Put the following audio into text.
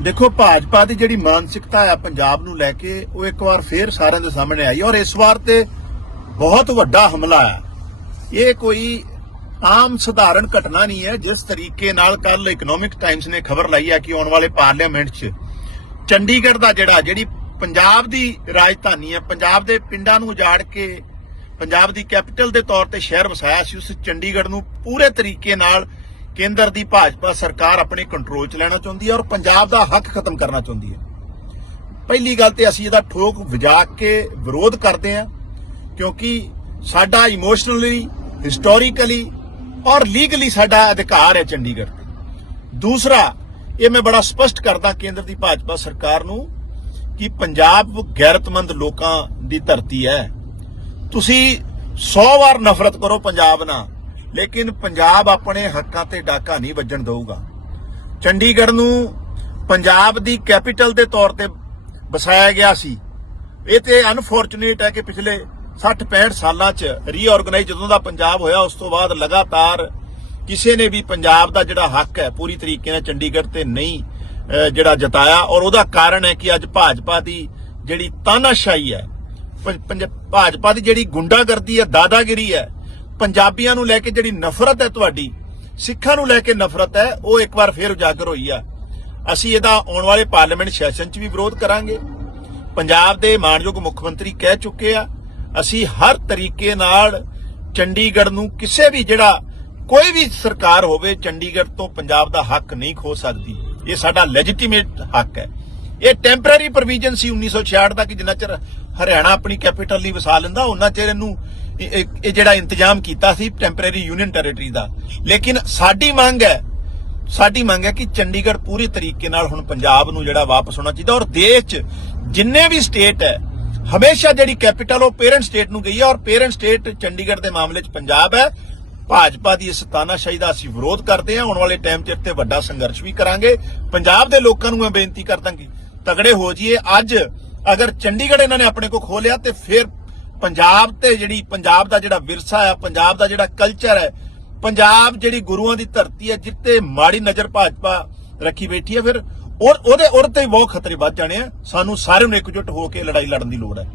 ਦੇਖੋ, ਭਾਜਪਾ ਦੀ ਜਿਹੜੀ ਮਾਨਸਿਕਤਾ ਹੈ ਪੰਜਾਬ ਨੂੰ ਲੈ ਕੇ, ਉਹ ਇੱਕ ਵਾਰ ਫੇਰ ਸਾਰਿਆਂ ਦੇ ਸਾਹਮਣੇ ਆਈ ਔਰ ਇਸ ਵਾਰ ਤੇ ਬਹੁਤ ਵੱਡਾ ਹਮਲਾ ਹੈ ਇਹ ਕੋਈ ਆਮ ਸਧਾਰਨ ਘਟਨਾ ਨਹੀਂ ਹੈ। ਜਿਸ ਤਰੀਕੇ ਨਾਲ ਕੱਲ ਇਕਨੋਮਿਕ ਟਾਈਮਸ ਨੇ ਖਬਰ ਲਈ ਹੈ ਕਿ ਆਉਣ ਵਾਲੇ ਪਾਰਲੀਮੈਂਟ 'ਚ ਚੰਡੀਗੜ੍ਹ ਦਾ ਜਿਹੜਾ, ਜਿਹੜੀ ਪੰਜਾਬ ਦੀ ਰਾਜਧਾਨੀ ਹੈ ਪੰਜਾਬ ਦੇ ਪਿੰਡਾਂ ਨੂੰ ਉਜਾੜ ਕੇ, ਪੰਜਾਬ ਦੀ ਕੈਪੀਟਲ ਦੇ ਤੌਰ ਤੇ ਸ਼ਹਿਰ ਵਸਾਇਆ ਸੀ, ਉਸ ਚੰਡੀਗੜ੍ਹ ਨੂੰ ਪੂਰੇ ਤਰੀਕੇ ਨਾਲ ਕੇਂਦਰ ਦੀ ਭਾਜਪਾ ਸਰਕਾਰ ਆਪਣੇ ਕੰਟਰੋਲ 'ਚ ਲੈਣਾ ਚਾਹੁੰਦੀ ਹੈ ਔਰ ਪੰਜਾਬ ਦਾ ਹੱਕ ਖਤਮ ਕਰਨਾ ਚਾਹੁੰਦੀ ਹੈ। ਪਹਿਲੀ ਗੱਲ ਤੇ ਅਸੀਂ ਇਹਦਾ ਠੋਕ ਵਜਾ ਕੇ ਵਿਰੋਧ ਕਰਦੇ ਹਾਂ, ਕਿਉਂਕਿ ਸਾਡਾ ਇਮੋਸ਼ਨਲੀ ਹਿਸਟੋਰੀਕਲੀ ਔਰ ਲੀਗਲੀ ਸਾਡਾ ਅਧਿਕਾਰ ਹੈ ਚੰਡੀਗੜ੍ਹ ਤੇ। ਦੂਸਰਾ, ਇਹ ਮੈਂ ਬੜਾ ਸਪਸ਼ਟ ਕਰਦਾ ਕੇਂਦਰ ਦੀ ਭਾਜਪਾ ਸਰਕਾਰ ਨੂੰ ਕਿ ਪੰਜਾਬ ਗੈਰਤਮੰਦ ਲੋਕਾਂ ਦੀ ਧਰਤੀ ਹੈ। ਤੁਸੀਂ 100 ਵਾਰ ਨਫ਼ਰਤ ਕਰੋ ਪੰਜਾਬ ਨਾਲ। ਲੇਕਿਨ ਪੰਜਾਬ ਆਪਣੇ ਹੱਕਾਂ ਤੇ ਡਾਕਾ ਨਹੀਂ ਵੱਜਣ ਦਊਗਾ। ਚੰਡੀਗੜ੍ਹ ਨੂੰ ਪੰਜਾਬ ਦੀ ਕੈਪੀਟਲ ਦੇ ਤੌਰ ਤੇ ਵਸਾਇਆ ਗਿਆ ਸੀ। ਇਹ ਤੇ ਅਨਫੋਰਚੂਨੇਟ ਹੈ ਕਿ ਪਿਛਲੇ 60 65 ਸਾਲਾਂ ਚ ਰੀਆਰਗੇਨਾਈਜ਼ ਜਦੋਂ ਦਾ ਪੰਜਾਬ ਹੋਇਆ, ਉਸ ਤੋਂ ਬਾਅਦ ਲਗਾਤਾਰ ਕਿਸੇ ਨੇ ਵੀ ਪੰਜਾਬ ਦਾ ਜਿਹੜਾ ਹੱਕ ਹੈ, ਪੂਰੀ ਤਰੀਕੇ ਨਾਲ ਚੰਡੀਗੜ੍ਹ ਤੇ ਨਹੀਂ ਜਿਹੜਾ ਜਤਾਇਆ। ਔਰ ਉਹਦਾ ਕਾਰਨ ਹੈ ਕਿ ਅੱਜ ਭਾਜਪਾ ਦੀ ਜਿਹੜੀ ਤਾਨਾਸ਼ਾਹੀ ਹੈ ਪੰਜ- ਭਾਜਪਾ ਦੀ ਜਿਹੜੀ ਗੁੰਡਾਗਰਦੀ ਹੈ, ਦਾਦਾਗਿਰੀ ਹੈ ਪੰਜਾਬੀਆਂ ਨੂੰ ਲੈ ਕੇ ਜਿਹੜੀ ਨਫ਼ਰਤ ਹੈ ਤੁਹਾਡੀ, ਸਿੱਖਾਂ ਨੂੰ ਲੈ ਕੇ ਨਫ਼ਰਤ ਹੈ, ਉਹ ਇੱਕ ਵਾਰ ਫੇਰ ਉਜਾਗਰ ਹੋਈ ਆ। ਅਸੀਂ ਇਹਦਾ ਆਉਣ ਵਾਲੇ ਪਾਰਲੀਮੈਂਟ ਸੈਸ਼ਨ 'ਚ ਵੀ ਵਿਰੋਧ ਕਰਾਂਗੇ। ਪੰਜਾਬ ਦੇ ਮਾਨਯੋਗ ਮੁੱਖ ਮੰਤਰੀ ਕਹਿ ਚੁੱਕੇ ਆ, ਅਸੀਂ ਹਰ ਤਰੀਕੇ ਨਾਲ ਚੰਡੀਗੜ੍ਹ ਨੂੰ ਕਿਸੇ ਵੀ ਜਿਹੜਾ ਕੋਈ ਵੀ ਸਰਕਾਰ ਹੋਵੇ, ਚੰਡੀਗੜ੍ਹ ਤੋਂ ਪੰਜਾਬ ਦਾ ਹੱਕ ਨਹੀਂ ਖੋ ਸਕਦੀ। ਇਹ ਸਾਡਾ ਲੈਜੀਟੀਮੇਟ ਹੱਕ ਹੈ। ਇਹ ਟੈਂਪਰੇਰੀ ਪ੍ਰੋਵੀਜ਼ਨ ਸੀ 1966 ਦਾ ਕਿ ਜਿੰਨਾ ਚਿਰ ਹਰਿਆਣਾ ਆਪਣੀ ਕੈਪੀਟਲ ਲਈ ਵਸਾ ਲੈਂਦਾ ਉਹਨਾਂ ਚਿਰ ਇਹਨੂੰ ਇਹ- ਜਿਹੜਾ ਇੰਤਜ਼ਾਮ ਕੀਤਾ ਸੀ ਟੈਂਪਰੇਰੀ ਯੂਨੀਅਨ ਟੈਰੀਟਰੀ ਦਾ। ਲੇਕਿਨ ਸਾਡੀ ਮੰਗ ਹੈ, ਸਾਡੀ ਮੰਗ ਹੈ ਕਿ ਚੰਡੀਗੜ੍ਹ ਪੂਰੀ ਤਰੀਕੇ ਨਾਲ ਹੁਣ ਪੰਜਾਬ ਨੂੰ ਜਿਹੜਾ ਵਾਪਸ ਹੋਣਾ ਚਾਹੀਦਾ ਔਰ ਦੇਸ਼ 'ਚ ਜਿੰਨੇ ਵੀ ਸਟੇਟ ਹੈ, ਹਮੇਸ਼ਾ ਜਿਹੜੀ ਕੈਪੀਟਲ ਉਹ ਪੇਰੈਂਟ ਸਟੇਟ ਨੂੰ ਗਈ ਹੈ ਔਰ ਪੇਰੈਂਟ ਸਟੇਟ ਚੰਡੀਗੜ੍ਹ ਦੇ ਮਾਮਲੇ 'ਚ ਪੰਜਾਬ ਹੈ। ਭਾਜਪਾ ਦੀ ਇਸ ਤਾਨਾਸ਼ਾਹੀ ਦਾ ਅਸੀਂ ਵਿਰੋਧ ਕਰਦੇ ਹਾਂ, ਆਉਣ ਵਾਲੇ ਟਾਈਮ 'ਚ ਇੱਥੇ ਵੱਡਾ ਸੰਘਰਸ਼ ਵੀ ਕਰਾਂਗੇ। ਪੰਜਾਬ ਦੇ ਲੋਕਾਂ ਨੂੰ ਮੈਂ ਬੇਨਤੀ ਕਰਦਾਂਗੀ ਤਗੜੇ ਹੋ ਜਾਈਏ। ਅੱਜ ਅਗਰ ਚੰਡੀਗੜ੍ਹ ਇਹਨਾਂ ਨੇ ਆਪਣੇ ਕੋ ਖੋਲਿਆ ਤੇ ਫਿਰ ਪੰਜਾਬ ਤੇ ਜਿਹੜੀ ਪੰਜਾਬ ਦਾ ਜਿਹੜਾ ਵਿਰਸਾ ਹੈ, ਪੰਜਾਬ ਦਾ ਜਿਹੜਾ ਕਲਚਰ ਹੈ, ਪੰਜਾਬ ਜਿਹੜੀ ਗੁਰੂਆਂ ਦੀ ਧਰਤੀ ਹੈ ਜਿੱਤੇ ਮਾੜੀ ਨਜ਼ਰ ਭਾਜਪਾ ਰੱਖੀ ਬੈਠੀ ਹੈ, ਫਿਰ ਉਹਦੇ ਉਹਦੇ ਤੇ ਬਹੁਤ ਖਤਰੇ ਵੱਧ ਜਾਣੇ ਆ। ਸਾਨੂੰ ਸਾਰਿਆਂ ਨੂੰ ਇਕਜੁੱਟ ਹੋ ਕੇ ਲੜਾਈ ਲੜਨ ਦੀ ਲੋੜ ਹੈ।